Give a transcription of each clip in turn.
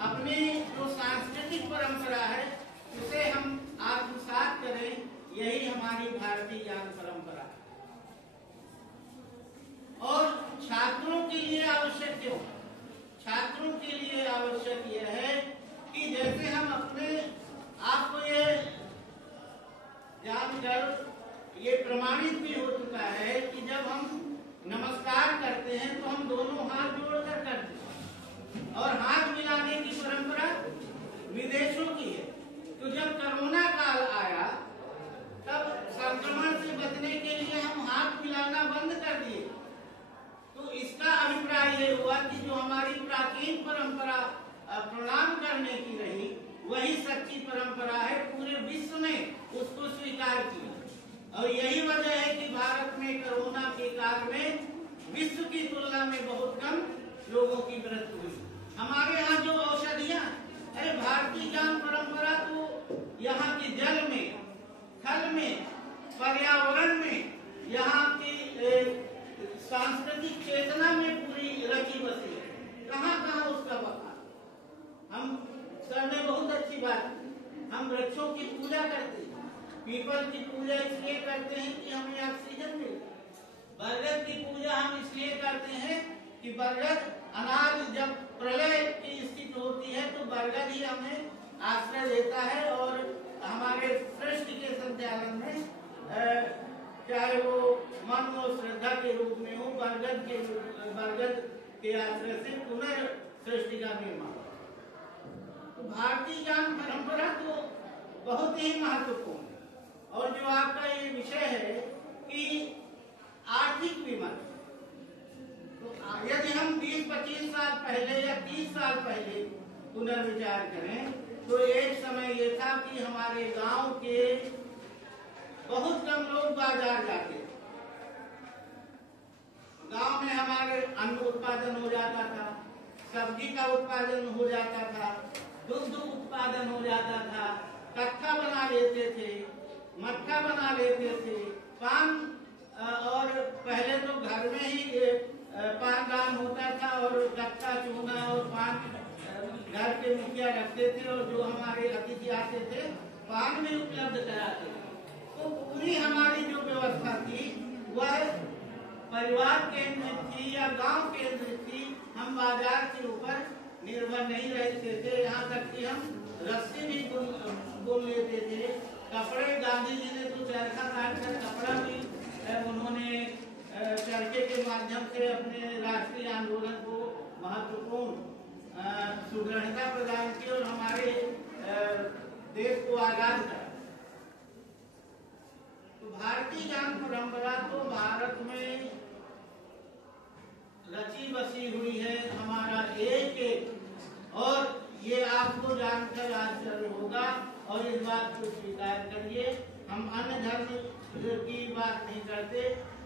अपनी जो सांस्कृतिक परंपरा है उसे हम आत्मसात करें, यही हमारी भारतीय ज्ञान परंपरा है। और छात्रों के लिए आवश्यक क्यों? छात्रों के लिए आवश्यक यह है कि जैसे हम अपने आप को ये जानकर ये प्रमाणित भी हो चुका है कि जब हम नमस्कार करते हैं तो हम दोनों हाथ जोड़कर करते हैं, और हाथ मिलाने की परंपरा विदेशों की है। तो जब कोरोना काल आया तब संक्रमण से बचने के लिए हम हाथ मिलाना बंद कर दिए। तो इसका अभिप्राय ये हुआ कि जो हमारी प्राचीन परंपरा प्रणाम करने की रही वही सच्ची परंपरा है, पूरे विश्व ने उसको स्वीकार किया। और यही वजह है कि भारत में कोरोना के काल में विश्व की तुलना में बहुत कम लोगों की मृत्यु हुई। हमारे यहाँ जो औषधियाँ, अरे भारतीय ज्ञान परंपरा तो यहाँ की जल में, थल में, पर्यावरण में, यहाँ की सांस्कृतिक चेतना में पूरी रची बसी है। कहाँ कहाँ उसका पता। हम सर ने बहुत अच्छी बात की, हम वृक्षों की पूजा करते हैं। पीपल की पूजा इसलिए करते हैं कि हमें ऑक्सीजन मिले। बरगद की पूजा हम इसलिए करते हैं कि बरगद अनाज जब प्रलय की स्थिति होती है तो बरगद ही हमें आश्रय देता है, और हमारे सृष्टि के संचालन में चाहे वो मन और श्रद्धा के रूप में हो, बरगद के आश्रय से पुनर्सृष्टि का निर्माण। तो भारतीय ज्ञान परंपरा तो बहुत ही महत्वपूर्ण। और जो आपका ये विषय है कि आर्थिक विमर्श, तो यदि हम 20-25 साल पहले या 30 साल pहले पुनर्विचार करें तो एक समय ये था कि हमारे गांव के बहुत कम लोग बाजार जाते थे। गांव में हमारे अन्न उत्पादन हो जाता था, सब्जी का उत्पादन हो जाता था, दुग्ध उत्पादन हो जाता था, कट्ठा बना लेते थे, मट्ठा बना लेते थे, पान, और पहले तो घर में ही पान दान होता था और कट्ठा चूना और पान घर के मुखिया रखते थे, और जो हमारे अतिथि आते थे पान भी उपलब्ध कराते थे। तो पूरी हमारी जो व्यवस्था थी वह परिवार केंद्रित थी या गांव केंद्रित थी। हम बाजार के ऊपर निर्भर नहीं रहते थे, यहाँ तक कि हम रस्सी भी बुन लेते थे। कपड़े, गांधी जी ने तो चरखा काट कर कपड़ा भी उन्होंने चरखे के माध्यम से अपने राष्ट्रीय आंदोलन को महत्वपूर्ण सुदृढ़ता प्रदान की और हमारे देश को आजाद करा। तो भारतीय ज्ञान परंपरा तो भारत में रची बसी हुई है, हमारा एक, और ये आपको जानकर आश्चर्य होगा और इस बात को स्वीकार करिए, हम अन्य धर्म की बात नहीं करते।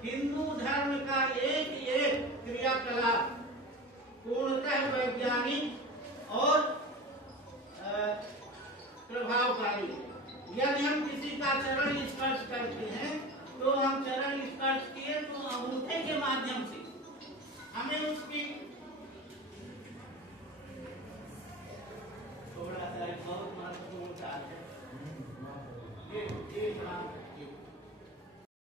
हिंदू धर्म का एक क्रियाकलाप पूर्णतः वैज्ञानिक और प्रभावकारी है। यदि हम किसी का चरण स्पर्श करते हैं तो हम चरण स्पर्श किए तो अंगूठे के माध्यम से हमें उसकी